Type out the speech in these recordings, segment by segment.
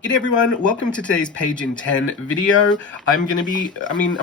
G'day everyone, welcome to today's page in 10 video. I'm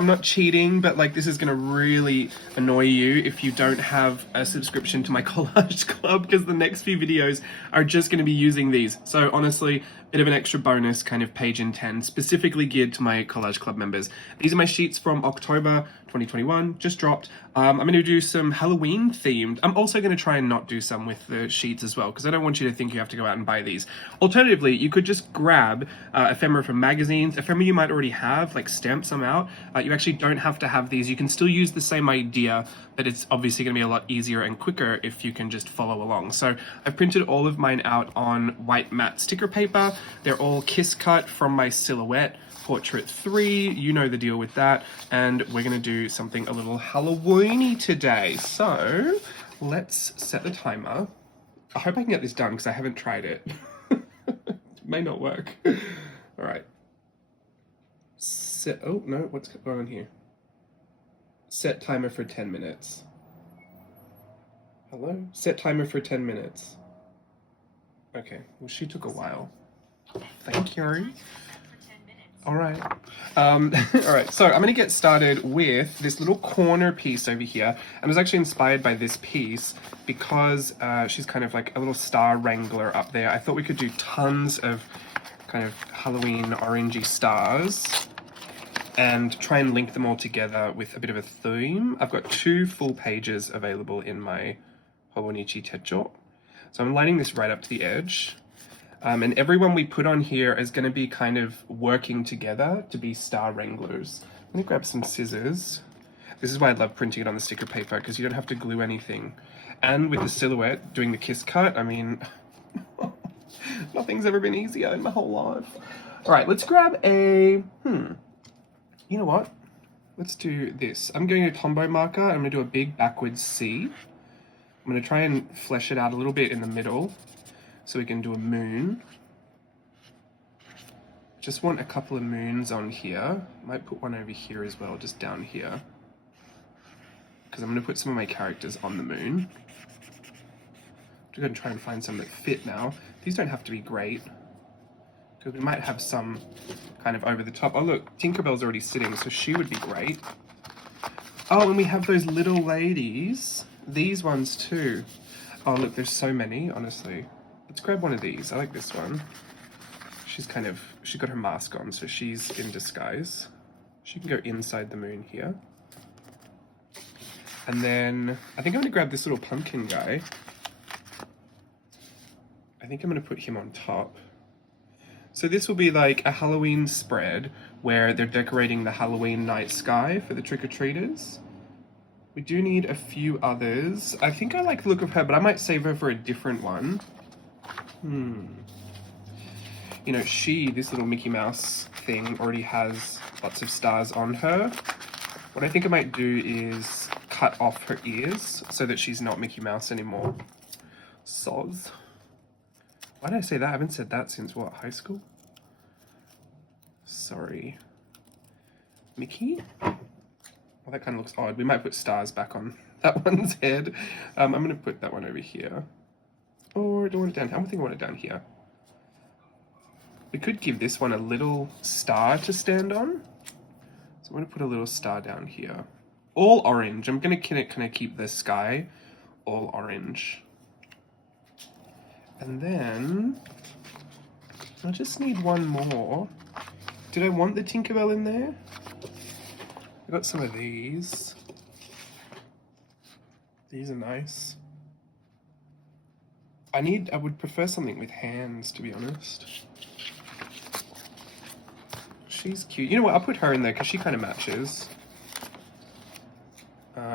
not cheating, but like this is gonna really annoy you if you don't have a subscription to my collage club, because the next few videos are just gonna be using these. So honestly, bit of an extra bonus kind of page in 10, specifically geared to my collage club members. These are my sheets from October 2021, just dropped. I'm gonna do some Halloween themed. I'm also gonna try and not do some with the sheets as well, because I don't want you to think you have to go out and buy these. Alternatively, you could just grab ephemera from magazines. Ephemera you might already have, like stamp some out. You actually don't have to have these. You can still use the same idea, but it's obviously going to be a lot easier and quicker if you can just follow along. So I've printed all of mine out on white matte sticker paper. They're all kiss cut from my Silhouette Portrait 3, you know the deal with that, and we're going to do something a little Halloweeny today. So let's set the timer. I hope I can get this done because I haven't tried it. May not work. All right. Oh no, what's going on here? Set timer for 10 minutes. Hello? Set timer for 10 minutes. Okay, well she took a while. Thank you. All right. All right, so I'm gonna get started with this little corner piece over here. I was actually inspired by this piece because she's kind of like a little star wrangler up there. I thought we could do tons of kind of Halloween orangey stars and try and link them all together with a bit of a theme. I've got 2 full pages available in my Hobonichi Techo. So I'm lining this right up to the edge. And everyone we put on here is going to be kind of working together to be star wranglers. I'm going to grab some scissors. This is why I love printing it on the sticker paper, because you don't have to glue anything. And with the Silhouette, doing the kiss cut, I mean, nothing's ever been easier in my whole life. All right, let's grab a, you know what? Let's do this. I'm going to Tombow marker. I'm going to do a big backwards C. I'm going to try and flesh it out a little bit in the middle, so we can do a moon. Just want a couple of moons on here. Might put one over here as well, just down here. Because I'm going to put some of my characters on the moon. I'm going to try and find some that fit now. These don't have to be great, because we might have some kind of over the top. Oh look, Tinkerbell's already sitting, so she would be great. Oh, and we have those little ladies. These ones too. Oh look, there's so many, honestly. Let's grab one of these. I like this one. She's got her mask on, so she's in disguise. She can go inside the moon here. And then I think I'm gonna grab this little pumpkin guy. I think I'm gonna put him on top. So this will be like a Halloween spread where they're decorating the Halloween night sky for the trick-or-treaters. We do need a few others. I think I like the look of her, but I might save her for a different one. You know, this little Mickey Mouse thing already has lots of stars on her. What I think I might do is cut off her ears so that she's not Mickey Mouse anymore. Soz. Why did I say that? I haven't said that since, what, high school? Sorry. Mickey? Well, that kind of looks odd. We might put stars back on that one's head. I'm going to put that one over here. Or do I want it down here? I think I want it down here. We could give this one a little star to stand on. So I'm going to put a little star down here. All orange. I'm going to kind of keep the sky all orange. And then I just need one more. Did I want the Tinkerbell in there? I got some of these. These are nice. I would prefer something with hands, to be honest. She's cute. You know what? I'll put her in there because she kind of matches.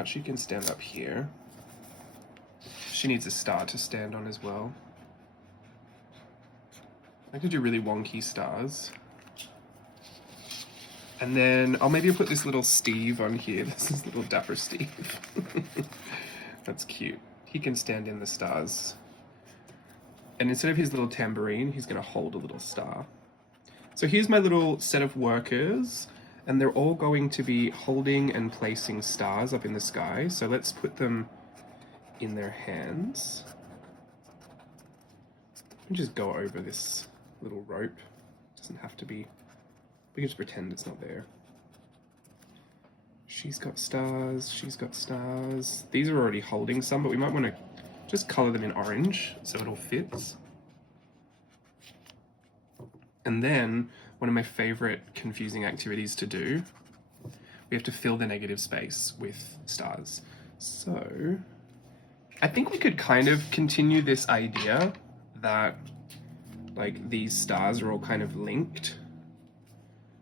She can stand up here. She needs a star to stand on as well. I could do really wonky stars. And then maybe put this little Steve on here. This is little dapper Steve. That's cute. He can stand in the stars. And instead of his little tambourine, he's going to hold a little star. So here's my little set of workers, and they're all going to be holding and placing stars up in the sky. So let's put them in their hands. And just go over this little rope Doesn't have to be. We can just pretend it's not there. She's got stars, she's got stars. These are already holding some, but we might want to just color them in orange so it all fits. And then one of my favorite confusing activities to do, we have to fill the negative space with stars. So I think we could kind of continue this idea that like these stars are all kind of linked.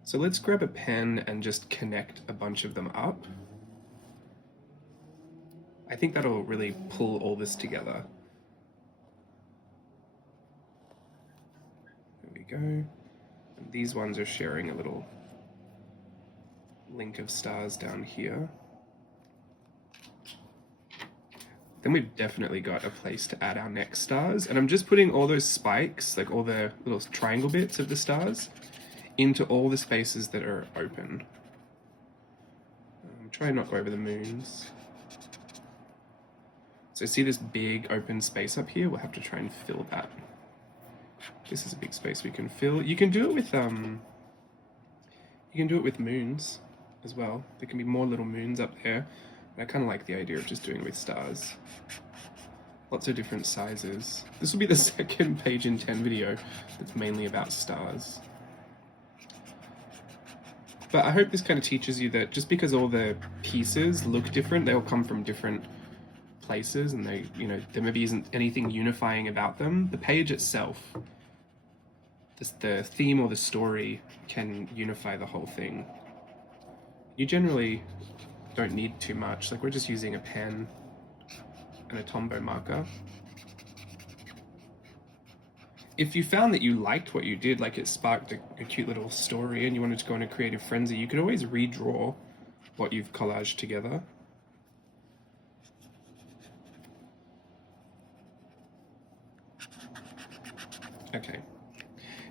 So let's grab a pen and just connect a bunch of them up. I think that'll really pull all this together. There we go. And these ones are sharing a little link of stars down here. Then we've definitely got a place to add our next stars. And I'm just putting all those spikes, like all the little triangle bits of the stars, into all the spaces that are open. Try and not go over the moons. So see this big open space up here? We'll have to try and fill that. This is a big space we can fill. You can do it with moons as well. There can be more little moons up there. I kind of like the idea of just doing it with stars. Lots of different sizes. This will be the second page in 10 video that's mainly about stars. But I hope this kind of teaches you that just because all the pieces look different, they all come from different places, and they, you know, there maybe isn't anything unifying about them. The page itself, the theme or the story can unify the whole thing. You generally don't need too much. Like, we're just using a pen and a Tombow marker. If you found that you liked what you did, like it sparked a cute little story and you wanted to go in a creative frenzy, you could always redraw what you've collaged together. Okay.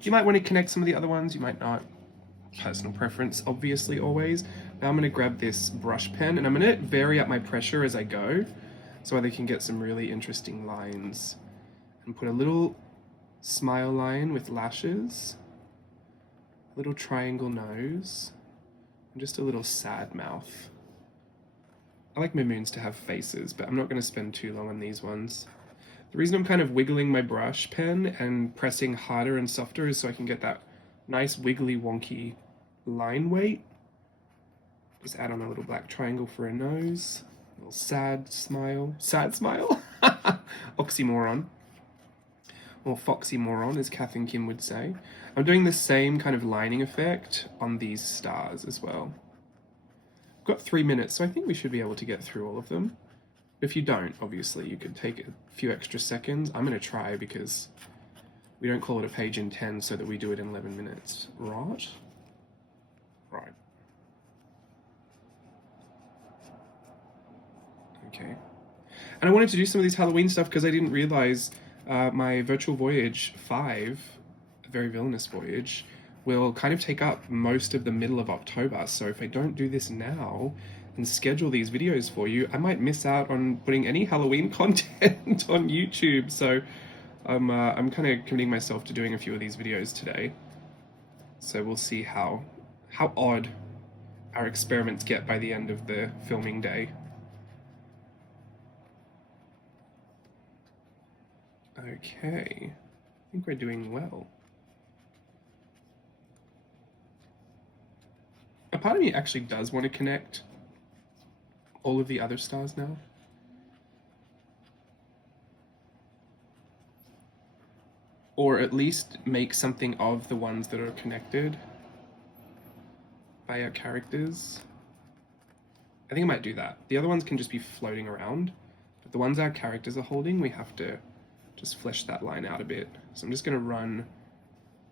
You might want to connect some of the other ones, you might not. Personal preference, obviously, always. Now I'm going to grab this brush pen and I'm going to vary up my pressure as I go so I can get some really interesting lines. And put a little smile line with lashes, a little triangle nose, and just a little sad mouth. I like my moons to have faces, but I'm not going to spend too long on these ones. The reason I'm kind of wiggling my brush pen and pressing harder and softer is so I can get that nice wiggly wonky line weight. Just add on a little black triangle for a nose, a little sad smile, oxymoron. Or foxymoron, as Kath and Kim would say. I'm doing the same kind of lining effect on these stars as well. I've got 3 minutes, so I think we should be able to get through all of them. If you don't, obviously, you could take a few extra seconds. I'm going to try because we don't call it a page in 10 so that we do it in 11 minutes. Right? Right. Okay. And I wanted to do some of these Halloween stuff because I didn't realize my Virtual Voyage 5, A Very Villainous Voyage, will kind of take up most of the middle of October. So if I don't do this now and schedule these videos for you, I might miss out on putting any Halloween content on YouTube. So I'm kind of committing myself to doing a few of these videos today. So we'll see how odd our experiments get by the end of the filming day. Okay, I think we're doing well. A part of me actually does want to connect all of the other stars now. Or at least make something of the ones that are connected by our characters. I think I might do that. The other ones can just be floating around, but the ones our characters are holding, we have to just flesh that line out a bit. So I'm just going to run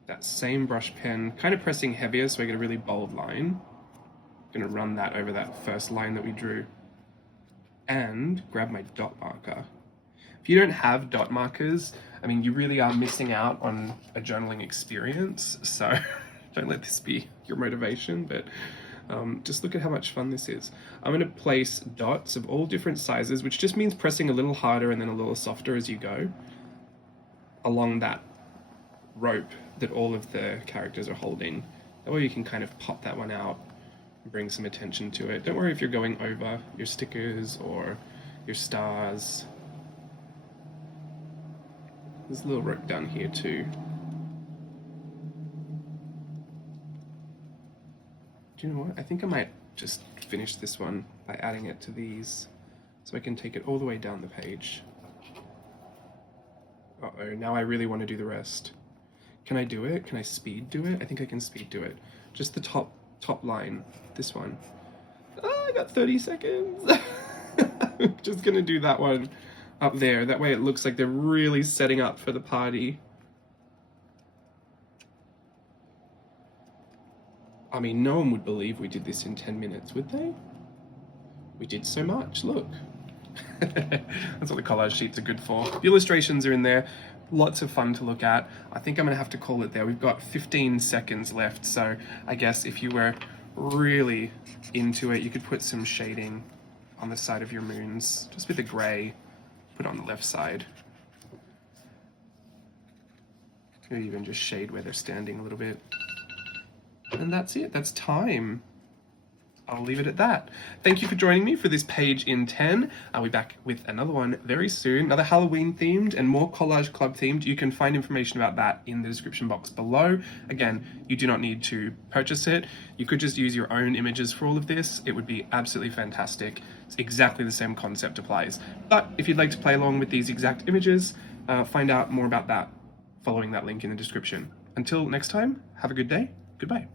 that same brush pen, kind of pressing heavier so I get a really bold line. I'm going to run that over that first line that we drew. And grab my dot marker. If you don't have dot markers, I mean, you really are missing out on a journaling experience. So don't let this be your motivation, but just look at how much fun this is. I'm going to place dots of all different sizes, which just means pressing a little harder and then a little softer as you go along that rope that all of the characters are holding. That way you can kind of pop that one out and bring some attention to it. Don't worry if you're going over your stickers or your stars. There's a little rope down here too. Do you know what? I think I might just finish this one by adding it to these so I can take it all the way down the page. Uh-oh, now I really want to do the rest. Can I do it? Can I speed do it? I think I can speed do it. Just the top line, this one. Oh, I got 30 seconds. I'm just gonna do that one up there. That way it looks like they're really setting up for the party. I mean, no one would believe we did this in 10 minutes, would they? We did so much, look. That's what the collage sheets are good for. The illustrations are in there. Lots of fun to look at. I think I'm gonna have to call it there. We've got 15 seconds left, so I guess if you were really into it, you could put some shading on the side of your moons, just with the gray, put on the left side. Maybe even just shade where they're standing a little bit. And that's it, that's time. I'll leave it at that. Thank you for joining me for this page in 10. I'll be back with another one very soon, another Halloween themed and more Collage Club themed. You can find information about that in the description box below. Again, you do not need to purchase it. You could just use your own images for all of this. It would be absolutely fantastic. It's exactly the same concept applies. But if you'd like to play along with these exact images, find out more about that following that link in the description. Until next time, have a good day. Goodbye.